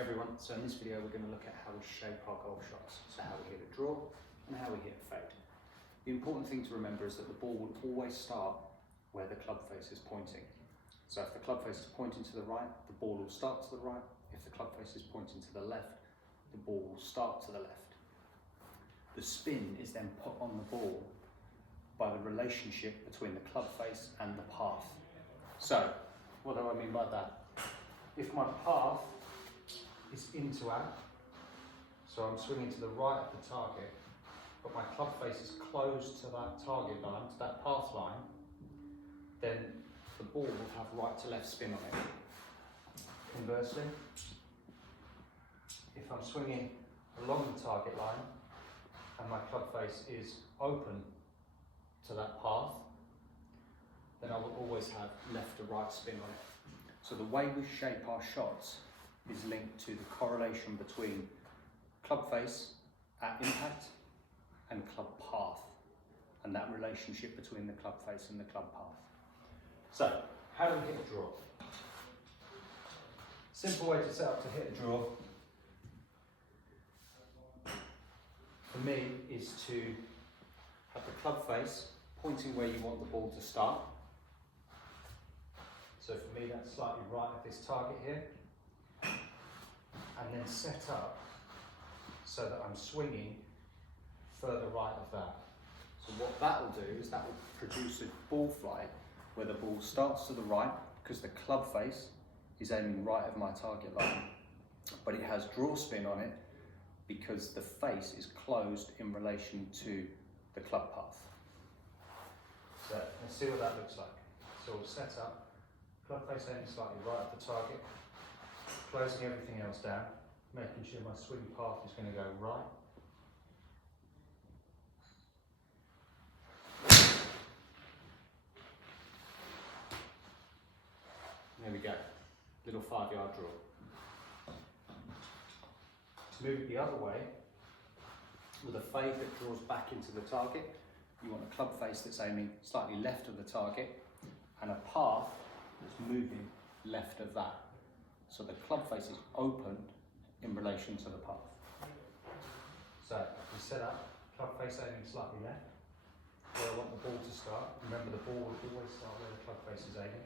everyone, so in this video we're going to look at how we shape our golf shots, so how we hit a draw and how we hit a fade. The important thing to remember is that the ball will always start where the club face is pointing. So if the club face is pointing to the right, the ball will start to the right. If the club face is pointing to the left, the ball will start to the left. The spin is then put on the ball by the relationship between the club face and the path. So, what do I mean by that? If my path is into out, so I'm swinging to the right of the target, but my club face is close to that target line, to that path line, then the ball will have right to left spin on it. Conversely, if I'm swinging along the target line and my club face is open to that path, then I will always have left to right spin on it. So the way we shape our shots is linked to the correlation between club face at impact and club path, and that relationship between the club face and the club path. So, how do we hit a draw? Simple way to set up to hit a draw for me is to have the club face pointing where you want the ball to start. So for me that's slightly right of this target here, and then set up so that I'm swinging further right of that. So what that will do is that will produce a ball flight where the ball starts to the right because the club face is aiming right of my target line, but it has draw spin on it because the face is closed in relation to the club path. So let's see what that looks like. So we'll set up, club face aiming slightly right of the target, closing everything else down, making sure my swing path is going to go right. There we go, little 5-yard draw. To move it the other way, with a fade that draws back into the target, you want a club face that's aiming slightly left of the target and a path that's moving left of that. So the club face is open in relation to the path. So we set up, club face aiming slightly left, where I want the ball to start. Remember, the ball will always start where the club face is aiming.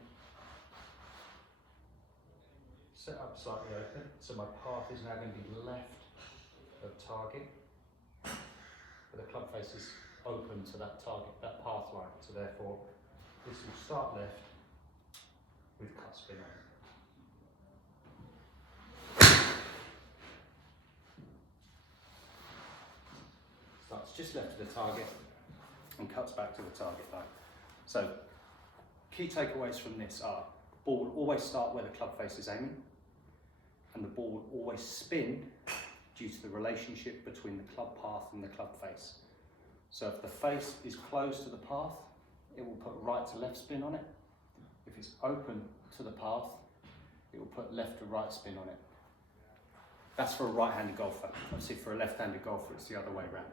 Set up slightly open, so my path is now going to be left of target, but the club face is open to that target, that path line, so therefore this will start left with cut spin on. Starts just left of the target and cuts back to the target line. So key takeaways from this are: ball will always start where the club face is aiming, and the ball will always spin due to the relationship between the club path and the club face. So if the face is closed to the path, it will put right to left spin on it. If it's open to the path, it will put left to right spin on it. That's for a right-handed golfer. Obviously for a left-handed golfer it's the other way around,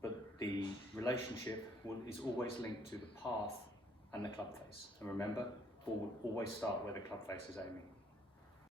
but the relationship is always linked to the path and the club face. And remember, ball will always start where the club face is aiming.